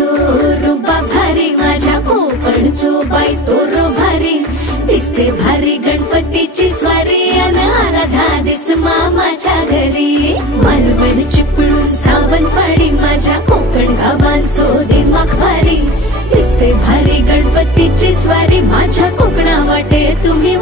कोकणचो रुबा भारी माझ्या कोकणचो बाई तोरो भारी दिसते भारी गणपतीची स्वारी अन आला धादिस मामाच्या घरी मालवण चिपळूण सावंतवाडी माझ्या कोकण गावांचो दिमाग भारी दिसते भारी गणपतीची स्वारी माझ्या कोकणा वाटे तुम्ही